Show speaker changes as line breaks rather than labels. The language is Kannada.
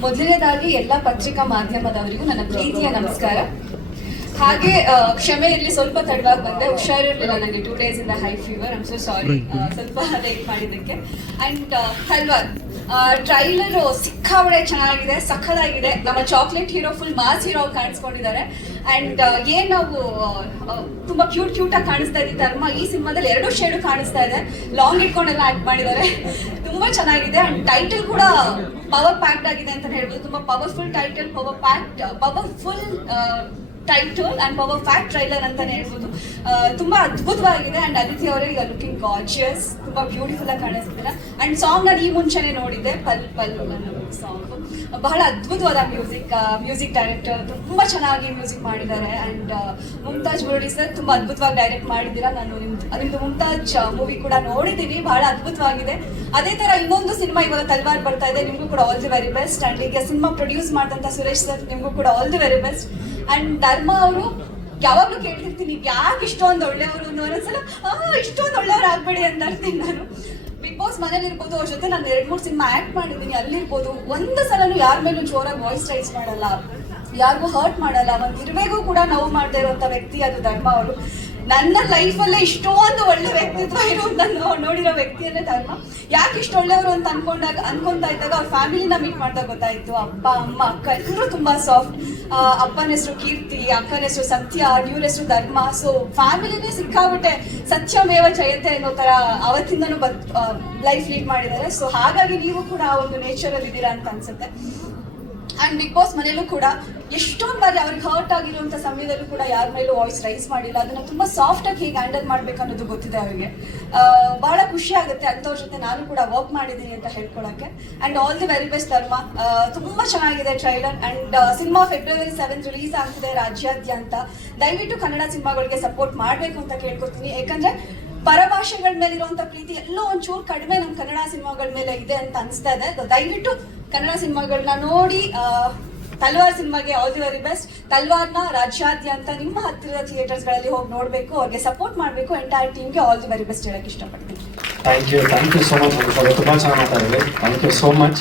ಮೊದಲನೇದಾಗಿ ಎಲ್ಲ ಪತ್ರಿಕಾ ಮಾಧ್ಯಮದವರಿಗೂ ನನ್ನ ಪ್ರೀತಿಯ ನಮಸ್ಕಾರ. ಹಾಗೆ ಕ್ಷಮೆ ಇರಲಿ ಸ್ವಲ್ಪ ತಡವಾಗಿ ಬಂದೆ ಹುಷಾರಿರಲಿಲ್ಲ ನನಗೆ ಟೂ ಡೇಸ್ ಇಂದ high fever I'm so sorry ಸ್ವಲ್ಪ ಲೇಟ್ ಮಾಡಿದ್ದಕ್ಕೆ. ಅಂಡ್ ಹಲ್ವಾರ್ ಟ್ರೈಲರ್ ಸಿಕ್ಕಾಬಡೆ ಚೆನ್ನಾಗಿದೆ ಸಖತ್ತಾಗಿದೆ. ನಮ್ಮ chocolate hero full mass hero ಕಾಣಿಸ್ಕೊಂಡಿದ್ದಾರೆ. And ಏನ್ ನಾವು ತುಂಬಾ ಕ್ಯೂಟ್ ಕ್ಯೂಟ್ ಆಗಿ ಕಾಣಿಸ್ತಾ ಇದ್ದೀವಿ ಧರ್ಮ ಈ ಸಿನಿಮಾದಲ್ಲಿ ಎರಡು ಶೇಡು ಕಾಣಿಸ್ತಾ ಇದೆ. ಲಾಂಗ್ ಇಟ್ಕೊಂಡೆಲ್ಲ ಆಕ್ಟ್ ಮಾಡಿದ್ದಾರೆ. ತುಂಬಾ ಚೆನ್ನಾಗಿದೆ. ಅಂಡ್ ಟೈಟಲ್ ಕೂಡ ಪವರ್ ಪ್ಯಾಕ್ಡ್ ಆಗಿದೆ ಅಂತ ಹೇಳ್ಬೋದು. ತುಂಬಾ powerful title power packed powerful title and power packed trailer ಅಂತಾನೆ ಹೇಳ್ಬೋದು. ತುಂಬಾ ಅದ್ಭುತವಾಗಿದೆ ಅಂಡ್ ಅದಿತಿ ಅವರೇ ಈಗ ಲುಕಿಂಗ್ ಗಾರ್ಜಿಯಸ್ ತುಂಬಾ ಬ್ಯೂಟಿಫುಲ್ ಆಗಿ ಕಾಣಿಸ್ತಿದ್ದೀರಾ ಅಂಡ್ ಸಾಂಗ್ ನಾನು ಈ ಮುಂಚೆನೆ ನೋಡಿದ್ದೆ, ಪಲ್ ಪಲ್ ಸಾಂಗ್ ಬಹಳ ಅದ್ಭುತವಾದ ಮ್ಯೂಸಿಕ್ ಮ್ಯೂಸಿಕ್ ಡೈರೆಕ್ಟರ್ ತುಂಬಾ ಚೆನ್ನಾಗಿ ಮ್ಯೂಸಿಕ್ ಮಾಡಿದ್ದಾರೆ. ಅಂಡ್ ಮುಮ್ತಾಜ್ ಮುರಳಿ ಸರ್ ತುಂಬಾ ಅದ್ಭುತವಾಗಿ ಡೈರೆಕ್ಟ್ ಮಾಡಿದ್ದೀರಾ. ನಾನು ನಿಮ್ದು ನಿಮ್ದು ಮುಮ್ತಾಜ್ ಮೂವಿ ಕೂಡ ನೋಡಿದ್ದೀನಿ ಬಹಳ ಅದ್ಭುತವಾಗಿದೆ. ಅದೇ ತರ ಇನ್ನೊಂದು ಸಿನಿಮಾ ಇವಾಗ ತಲ್ವಾರ್ ಬರ್ತಾ ಇದೆ, ನಿಮಗೂ ಕೂಡ all the very best and ಈಗ ಸಿನಿಮಾ ಪ್ರೊಡ್ಯೂಸ್ ಮಾಡಿದಂತ ಸುರೇಶ್ ಸರ್ ನಿಮಗೂ ಕೂಡ all the very best and Dharma ಅವರು, ಯಾವಾಗ್ಲೂ ಕೇಳ್ತಿರ್ತೀನಿ, ಯಾಕೆ ಇಷ್ಟೊಂದು ಒಳ್ಳೆಯವರು ಒಂದೊಂದ್ಸಲ, ಆ, ಇಷ್ಟೊಂದು ಒಳ್ಳೆಯವ್ರು ಆಗ್ಬೇಡಿ ಅಂತ ಇರ್ತೀನಿ ನಾನು ಬಿಗ್ ಬಾಸ್ ಮನೇಲಿ ಇರ್ಬೋದು, ಅವ್ರ ಜೊತೆ ನಾನು ಎರಡ್, ಮೂರು ಸಿನಿಮಾ ಆಕ್ಟ್ ಮಾಡಿದ್ದೀನಿ ಅಲ್ಲಿರ್ಬೋದು ಒಂದು ಸಲನು ಯಾರ ಮೇಲೂ ಜೋರಾಗಿ ವಾಯ್ಸ್ ರೈಸ್ ಮಾಡಲ್ಲ. ಯಾರಿಗೂ ಹರ್ಟ್ ಮಾಡಲ್ಲ. ಒಂದು ಇರುವೆಗೂ ಕೂಡ ನೋವು ಮಾಡದೇ ಇರುವಂತ ವ್ಯಕ್ತಿ ಅದು ಧರ್ಮ ಅವರು. ನನ್ನ ಲೈಫಲ್ಲೇ ಇಷ್ಟೊಂದು ಒಳ್ಳೆ ವ್ಯಕ್ತಿತ್ವ ಇರುವಂತ ನೋಡಿರೋ ವ್ಯಕ್ತಿ ಧರ್ಮ. ಯಾಕೆ ಇಷ್ಟು ಒಳ್ಳೆಯವರು ಅಂತ ಅನ್ಕೊಂಡಾಗ ಅನ್ಕೊಂತಾ ಇದ್ದಾಗ ಅವ್ರ ಫ್ಯಾಮಿಲಿನ ಮೀಟ್ ಮಾಡಿದಾಗ ಗೊತ್ತಾಯ್ತು. ಅಪ್ಪ, ಅಮ್ಮ, ಅಕ್ಕ ಎಲ್ಲರೂ ತುಂಬಾ ಸಾಫ್ಟ್ ಅಪ್ಪನ ಹೆಸರು ಕೀರ್ತಿ, ಅಕ್ಕನ ಹೆಸರು ಸತ್ಯ, ಇವ್ರ ಹೆಸರು ಧರ್ಮ. ಸೊ ಫ್ಯಾಮಿಲಿನೇ ಸಿಕ್ಕಾಬಿಟ್ಟೆ ಸತ್ಯಮೇವ ಜಯತೆ ಅನ್ನೋ ತರ ಅವತ್ತಿಂದನೂ ಬದ್ ಲೈಫ್ ಲೀಡ್ ಮಾಡಿದ್ದಾರೆ. ಸೊ ಹಾಗಾಗಿ ನೀವು ಕೂಡ ಆ ಒಂದು ನೇಚರ್ ಅಲ್ಲಿ ಇದ್ದೀರಾ ಅಂತ ಅನ್ಸುತ್ತೆ. ಅಂಡ್ ಬಿಗ್ ಬಾಸ್ ಮನೇಲೂ ಕೂಡ ಎಷ್ಟೊಂದು ಬಾರಿ ಅವ್ರಿಗೆ ಹರ್ಟ್ ಆಗಿರುವಂತ ಸಮಯದಲ್ಲೂ ಕೂಡ ಯಾರ ಮೇಲೂ ವಾಯ್ಸ್ ರೈಸ್ ಮಾಡಿಲ್ಲ. ಅದನ್ನ ತುಂಬಾ ಸಾಫ್ಟ್ ಆಗಿ ಹೇಗೆ ಹ್ಯಾಂಡಲ್ ಮಾಡ್ಬೇಕು ಅನ್ನೋದು ಗೊತ್ತಿದೆ ಅವರಿಗೆ. ಬಹಳ ಖುಷಿ ಆಗುತ್ತೆ ಅಂಥವ್ರ ಜೊತೆ ನಾನು ಕೂಡ ವರ್ಕ್ ಮಾಡಿದ್ದೀನಿ ಅಂತ ಹೇಳ್ಕೊಳಕ್ಕೆ. And all the very best Dharma. ತುಂಬಾ ಚೆನ್ನಾಗಿದೆ trailer and cinema February seventh release ಆಗ್ತಿದೆ ರಾಜ್ಯಾದ್ಯಂತ. ದಯವಿಟ್ಟು ಕನ್ನಡ ಸಿನಿಮಾಗಳಿಗೆ ಸಪೋರ್ಟ್ ಮಾಡಬೇಕು ಅಂತ ಕೇಳ್ಕೊತೀನಿ ಯಾಕಂದ್ರೆ ಪರಭಾಷೆಗಳ ಮೇಲೆ ಇರುವಂತ ಪ್ರೀತಿ ಎಲ್ಲೋ ಒಂಚೂರು ಕಡಿಮೆ ನಮ್ಮ ಕನ್ನಡ ಸಿನಿಮಾಗಳ ಮೇಲೆ ಇದೆ ಅಂತ ಅನಿಸ್ತಾ ಇದೆ. ದಯವಿಟ್ಟು ಕನ್ನಡ ಸಿನಿಮಾಗಳನ್ನ ನೋಡಿ ತಲ್ವಾರ್ ಸಿನಿಮಾಗೆ ಆಲ್ ದಿ ವೆರಿ ಬೆಸ್ಟ್ ತಲ್ವಾರ್ನ ರಾಜ್ಯಾದ್ಯಂತ ನಿಮ್ಮ ಹತ್ತಿರದ ಥಿಯೇಟರ್ಸ್ಗಳಲ್ಲಿ ಹೋಗಿ ನೋಡಬೇಕು, ಅವ್ರಿಗೆ ಸಪೋರ್ಟ್ ಮಾಡಬೇಕು ಎಂಟೈರ್ ಟೀಮ್ಗೆ ಆಲ್ ದಿ ವೆರಿ ಬೆಸ್ಟ್ ಹೇಳಕ್ ಇಷ್ಟಪಡ್ತೀನಿ.
Thank you thank you so much ಚೆನ್ನಾಗಿ ಥ್ಯಾಂಕ್ ಯು ಸೋ ಮಚ್